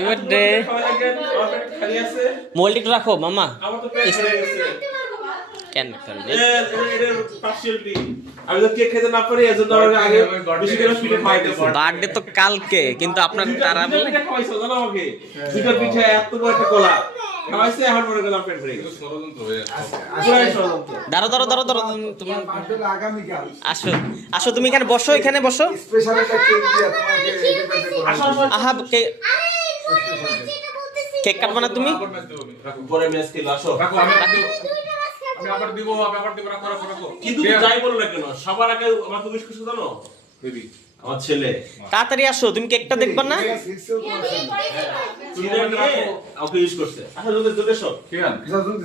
Birthday mould একটু রাখো মামা কেন করবে আমি তো কেক খেতে না পারি এজন্য আগে বেশি করে পিঠে খাওয়াইতে বার্থডে তো কালকে কিন্তু আপনার তারা বলে খাওয়াইছো জানো আমাকে দুটো পিঠে এত বড় একটা কলা খাওয়াইছে এখন মনে করলাম পেট ভরে গেছে ষড়যন্ত্র হয়ে দাঁড়ো দাঁড়ো দাঁড়ো দাঁড়ো তুমি আসো আসো তুমি এখানে বসো এখানে বসো স্পেশাল একটা কেক দিয়ে তোমাকে আহা কেক কাটবা না তুমি পরে মেস খেলো আসো রাখো আমি আবার দিব রাখো কিন্তু যাই বলো না কেন সবার আগে আমাকে উইশ করছো জানো বেবি আমার ছেলে তাড়াতাড়ি আসো তুমি কেকটা দেখবা না আমাকে উইশ করছে আসো যদি দূরে সব কেন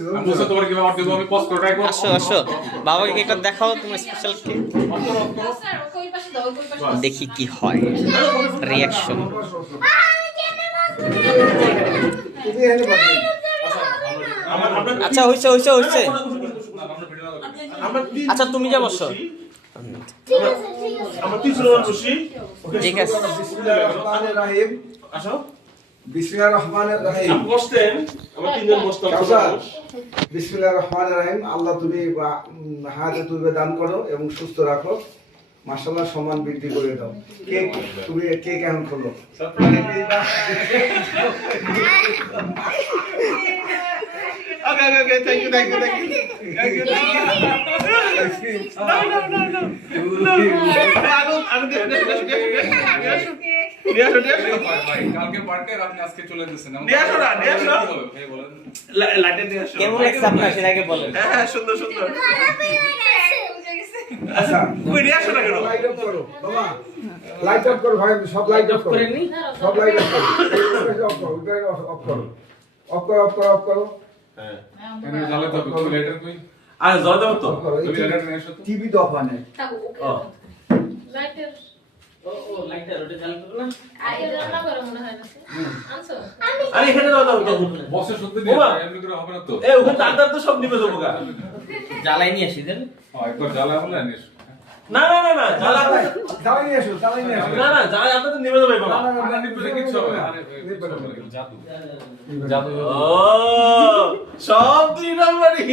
আমি বলছি তোমার কি আবার দিব আমি পজ করে রাখবো আসো আসো বাবাকে কেকটা দেখাও তোমার স্পেশাল কেক দেখি কি হয় রিঅ্যাকশন আচ্ছা হইছে হইছে হইছে আচ্ছা তুমি যা বসো আমার তিন জন খুশি ঠিক আছে রহমানির রহিম আসো বিসমিল্লাহির রহমানির রহিম আপনি বসতেন আমার তিনজন বসতাম বিসমিল্লাহির রহমানির রহিম আল্লাহ তুমি হাতে তুলবে দান করো এবং সুস্থ রাখো মাশাআল্লাহ সম্মান বৃদ্ধি করে দাও কেক তুমি কেক এখন খোলো Okay, thank you. কালকে বার্থডে আপনি আজকে চলে যাচ্ছেন কেমন লাগছে আপনার সেটা আগে বলেন হ্যাঁ সুন্দর আচ্ছা কই নিয়ে আসো না কেন লাইট অফ করো বাবা লাইট অফ করো ভাই সব লাইট অফ করে নি সব লাইট অফ করো অফ করো হ্যাঁ এনে জ্বালা তো লেটার কই আর জল দাও তো তুমি লেটার নিয়ে এসো তো টিভি তো অফ আনে লাইটার লাইটটা ওটা চালু করো না আগে রান্না করে মনে হয় না আনছো আরে এখানে দাও তো বসে সত্যি দিয়ে এমনি করে হবে না তো এ ওখানে তার তো সব নিবে যাবো গা জ্বালাই নিয়ে আসি দেন একবার জ্বালা হলে আনিস না জ্বালা দাঁড়াই নিয়ে আসো না জ্বালা আপনাদের তো নিবে যাবে বাবা আমরা নিবে কিছু হবে আরে জাদু জাদু ও সব দুই নম্বরই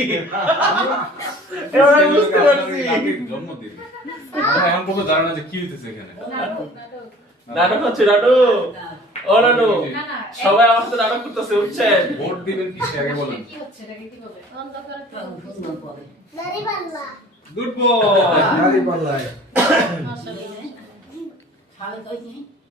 এবার আমি বুঝতে পারছি জন্মদিন আমরা এখন পর্যন্ত জানা না যে কি হইতেছে এখানে নাটক হচ্ছে নাটক ও নাটক সবাই আমার সাথে নাটক করতেছে বুঝছেন ভোট দিবেন কি সে আগে বলেন কি হচ্ছে এটাকে কি বলে গুড বয় দাঁড়িয়ে পাল্লায় মাশাআল্লাহ